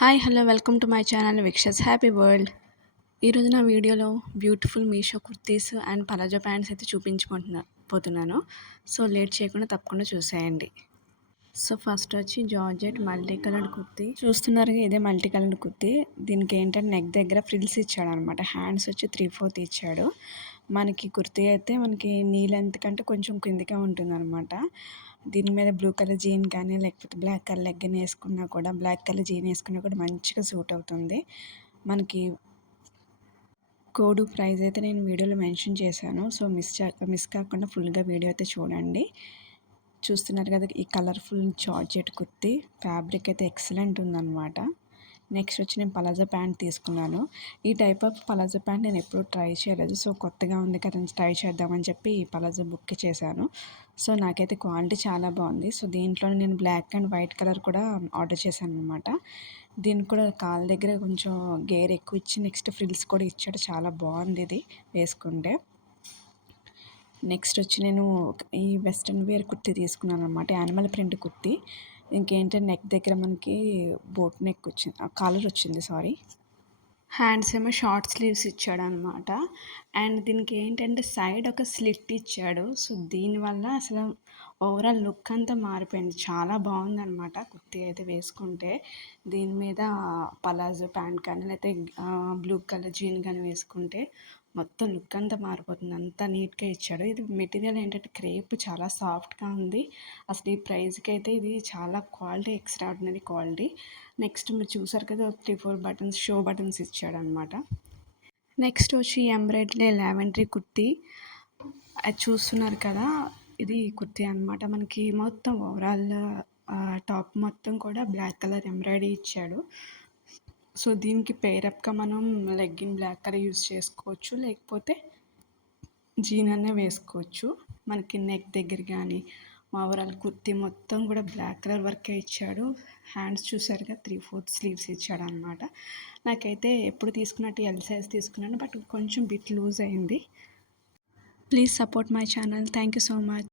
Hi hello welcome to my channel విక్షస్ happy world. ఈరోజు నా వీడియోలో beautiful Meesho kurtis and palazzo pants అయితే పోతున్నాను. సో లేట్ చేయకుండా తప్పకుండా చూసేయండి. సో ఫస్ట్ వచ్చి జార్జెట్ మల్టీ కలర్డ్ కుర్తీ చూస్తున్నారు. ఇదే మల్టీ కలర్డ్ కుర్తీ. దీనికి ఏంటంటే నెక్ దగ్గర ఫ్రిల్స్ ఇచ్చాడు అనమాట. హ్యాండ్స్ వచ్చి 3/4 ఇచ్చాడు. మనకి కుర్తీ అయితే మనకి నీ లెంత్ కంటే కొంచెం కిందికే ఉంటుందన్నమాట. దీని మీద బ్లూ కలర్ జీన్ కానీ లేకపోతే బ్లాక్ కలర్ లెగ్గిన్ వేసుకున్నా కూడా బ్లాక్ కలర్ జీన్ వేసుకున్నా కూడా మంచిగా సూట్ అవుతుంది. మనకి కోడ్ ప్రైస్ అయితే నేను వీడియోలో మెన్షన్ చేశాను. సో మిస్ కాకుండా ఫుల్గా వీడియో అయితే చూడండి. చూస్తున్నారు కదా, ఈ కలర్ఫుల్ జార్జెట్ కుర్తీ ఫ్యాబ్రిక్ అయితే ఎక్సలెంట్ ఉందన్నమాట. నెక్స్ట్ వచ్చి నేను పలాజో ప్యాంట్ తీసుకున్నాను. ఈ టైప్ ఆఫ్ పలాజో ప్యాంట్ నేను ఎప్పుడూ ట్రై చేయలేదు. సో కొత్తగా ఉంది కదా ట్రై చేద్దామని చెప్పి ఈ పలాజో బుక్ చేశాను. సో నాకైతే క్వాలిటీ చాలా బాగుంది. సో దీంట్లో నేను బ్లాక్ అండ్ వైట్ కలర్ కూడా ఆర్డర్ చేశాను అనమాట. దీనికి కూడా కాళ్ళ దగ్గర కొంచెం గేర్ ఎక్కువ ఇచ్చి నెక్స్ట్ ఫ్రిల్స్ కూడా ఇచ్చాడు. చాలా బాగుంది ఇది వేసుకుంటే. నెక్స్ట్ వచ్చి నేను ఈ వెస్ట్రన్ వేర్ కుర్తీ తీసుకున్నాను అనమాట. Animal print kurti. ఇంకేంటంటే నెక్ దగ్గర మనకి బోట్ నెక్ వచ్చింది, కాలర్ వచ్చింది సారీ. హ్యాండ్స్ ఏమో షార్ట్ స్లీవ్స్ ఇచ్చాడు అనమాట. అండ్ దీనికి ఏంటంటే సైడ్ ఒక స్లిట్ ఇచ్చాడు. సో దీనివల్ల అసలు ఓవరాల్ లుక్ అంతా మారిపోయింది. చాలా బాగుందన్నమాట కుర్తీ అయితే వేసుకుంటే. దీని మీద పలాజో ప్యాంట్ కానీ లేకపోతే బ్లూ కలర్ జీన్ కానీ వేసుకుంటే మొత్తం లుక్ అంతా మారిపోతుంది. అంతా నీట్గా ఇచ్చాడు. ఇది మెటీరియల్ ఏంటంటే క్రేప్ చాలా సాఫ్ట్గా ఉంది. అసలు ఈ ప్రైస్కి అయితే ఇది చాలా క్వాలిటీ, ఎక్స్ట్రాడినరీ క్వాలిటీ. నెక్స్ట్ మీరు చూసారు కదా 3-4 బటన్స్, షో బటన్స్ ఇచ్చాడనమాట. నెక్స్ట్ వచ్చి ఎంబ్రాయిడరీ లావెండరీ కుర్తీ అది చూస్తున్నారు కదా. ఇది కుర్తీ అనమాట. మనకి మొత్తం ఓవరాల్ టాప్ మొత్తం కూడా బ్లాక్ కలర్ ఎంబ్రాయిడరీ ఇచ్చాడు. సో దీనికి పేరప్గా మనం లెగ్గిన్ బ్లాక్ కలర్ యూస్ చేసుకోవచ్చు, లేకపోతే జీన్ అనే వేసుకోవచ్చు. మనకి నెక్ దగ్గర కానీ ఓవరాల్ కుర్తీ మొత్తం కూడా బ్లాక్ కలర్ వర్కే ఇచ్చాడు. హ్యాండ్స్ చూసారుగా 3/4 స్లీవ్స్ ఇచ్చాడు అనమాట. నాకైతే ఎప్పుడు తీసుకున్నట్టు ఎల్ సైజ్ తీసుకున్నాను, బట్ కొంచెం బిట్ లూజ్ అయింది. Please support my channel. Thank you so much.